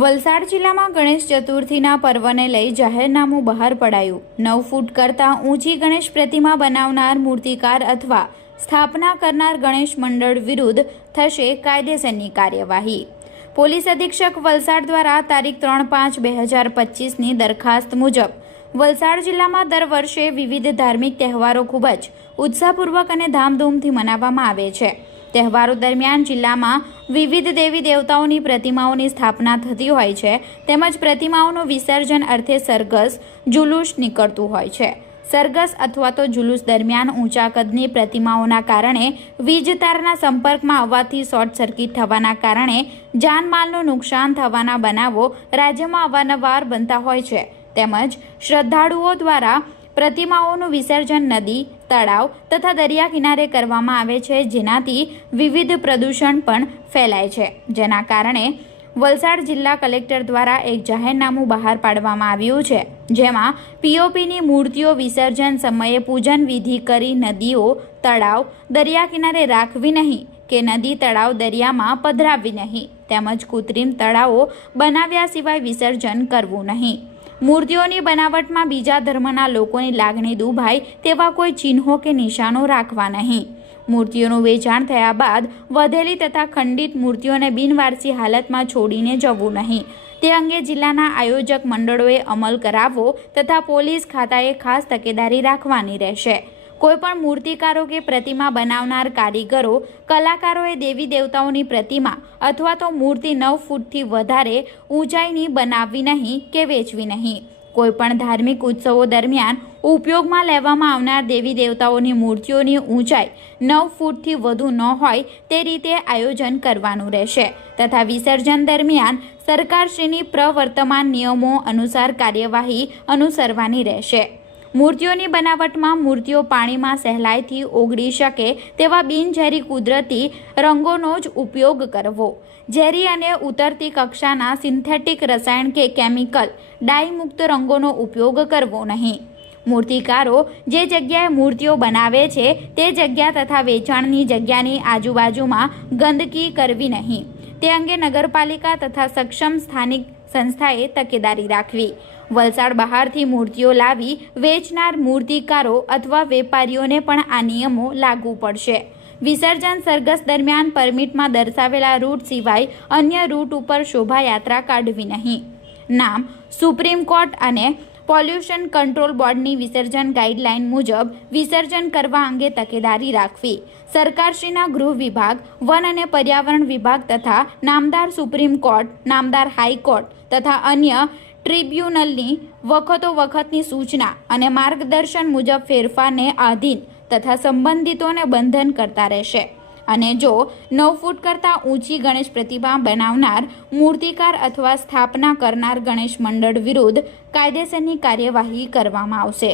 વલસાડ જિલ્લામાં ગણેશ ચતુર્થીના પર્વને લઈ જાહેરનામું બહાર પડાયું. નવ ફૂટ કરતાં ઊંચી ગણેશ પ્રતિમા બનાવનાર મૂર્તિકાર અથવા સ્થાપના કરનાર ગણેશ મંડળ વિરુદ્ધ થશે કાયદેસરની કાર્યવાહી. પોલીસ અધિક્ષક વલસાડ દ્વારા તારીખ ત્રણ પાંચ બે હજાર પચીસની દરખાસ્ત મુજબ, વલસાડ જિલ્લામાં દર વર્ષે વિવિધ ધાર્મિક તહેવારો ખૂબ જ ઉત્સાહપૂર્વક અને ધામધૂમથી મનાવવામાં આવે છે. તહેવારો દરમિયાન જિલ્લામાં વિવિધ દેવી દેવતાઓની પ્રતિમાઓની સ્થાપના થતી હોય છે, તેમજ પ્રતિમાઓનું વિસર્જન અર્થે સરઘસ, જુલુસ નીકળતું હોય છે. સરઘસ અથવા તો જુલુસ દરમિયાન ઊંચા કદની પ્રતિમાઓના કારણે વીજ તારના સંપર્કમાં આવવાથી શોર્ટ સર્કિટ થવાના કારણે જાનમાલનું નુકસાન થવાના બનાવો રાજ્યમાં અવારનવાર બનતા હોય છે. તેમજ શ્રદ્ધાળુઓ દ્વારા પ્રતિમાઓનું વિસર્જન નદી તળાવ તથા દરિયા કિનારે કરવામાં આવે છે, જેનાથી વિવિધ પ્રદૂષણ પણ ફેલાય છે. જેના કારણે વલસાડ જિલ્લા કલેક્ટર દ્વારા એક જાહેરનામું બહાર પાડવામાં આવ્યું છે, જેમાં પીઓપીની મૂર્તિઓ વિસર્જન સમયે પૂજન વિધિ કરી નદીઓ, તળાવ દરિયા કિનારે રાખવી નહીં કે નદી, તળાવ દરિયામાં પધરાવવી નહીં, તેમજ કૃત્રિમ તળાવો બનાવ્યા સિવાય વિસર્જન કરવું નહીં. મૂર્તિઓની બનાવટમાં બીજા ધર્મના લોકોની લાગણી દુભાય તેવા કોઈ ચિહ્નો કે નિશાનો રાખવા નહીં. મૂર્તિઓનું વેચાણ થયા બાદ વધેલી તથા ખંડિત મૂર્તિઓને બિનવારસી હાલતમાં છોડીને જવું નહીં. તે અંગે જિલ્લાના આયોજક મંડળોએ અમલ કરાવવો તથા પોલીસ ખાતાએ ખાસ તકેદારી રાખવાની રહેશે. કોઈપણ મૂર્તિકારો કે પ્રતિમા બનાવનાર કારીગરો, કલાકારોએ દેવી દેવતાઓની પ્રતિમા અથવા તો મૂર્તિ નવ ફૂટથી વધારે ઊંચાઈની બનાવવી નહીં કે વેચવી નહીં. કોઈપણ ધાર્મિક ઉત્સવો દરમિયાન ઉપયોગમાં લેવામાં આવનાર દેવી દેવતાઓની મૂર્તિઓની ઊંચાઈ નવ ફૂટથી વધુ ન હોય તે રીતે આયોજન કરવાનું રહેશે. તથા વિસર્જન દરમિયાન સરકારશ્રીની પ્રવર્તમાન નિયમો અનુસાર કાર્યવાહી અનુસરવાની રહેશે. મૂર્તિઓની બનાવટમાં મૂર્તિઓ પાણીમાં સહેલાઈથી ઓગળી શકે તેવા બિનઝેરી કુદરતી રંગોનો જ ઉપયોગ કરવો. ઝેરી અને ઉતરતી કક્ષાના સિન્થેટિક રસાયણ કે કેમિકલ ડાયમુક્ત રંગોનો ઉપયોગ કરવો નહીં. મૂર્તિકારો જે જગ્યાએ મૂર્તિઓ બનાવે છે તે જગ્યા તથા વેચાણની જગ્યાની આજુબાજુમાં ગંદકી કરવી નહીં. તે અંગે નગરપાલિકા તથા સક્ષમ સ્થાનિક સંસ્થાએ તકેદારી રાખવી. વલસાડ બહારથી મૂર્તિઓ લાવી વેચનાર મૂર્તિકારો અથવા વેપારીઓને પણ આ નિયમો લાગુ પડશે. વિસર્જન સરઘસ દરમિયાન પરમિટમાં દર્શાવેલા રૂટ સિવાય અન્ય રૂટ ઉપર શોભાયાત્રા કાઢવી નહીં. નામ સુપ્રીમ કોર્ટ અને પોલ્યુશન કંટ્રોલ બોર્ડની વિસર્જન ગાઈડલાઇન મુજબ વિસર્જન કરવા અંગે તકેદારી રાખવી. સરકારશ્રીના ગૃહ વિભાગ, વન અને પર્યાવરણ વિભાગ તથા નામદાર સુપ્રીમ કોર્ટ, નામદાર હાઈકોર્ટ તથા અન્ય ટ્રિબ્યુનલની વખતો વખતની સૂચના અને માર્ગદર્શન મુજબ ફેરફારને આધીન તથા સંબંધિતોને બંધન કરતા રહેશે. અને જો નવ ફૂટ કરતાં ઊંચી ગણેશ પ્રતિમા બનાવનાર, મૂર્તિકાર અથવા સ્થાપના કરનાર ગણેશ મંડળ વિરુદ્ધ કાયદેસરની કાર્યવાહી કરવામાં આવશે.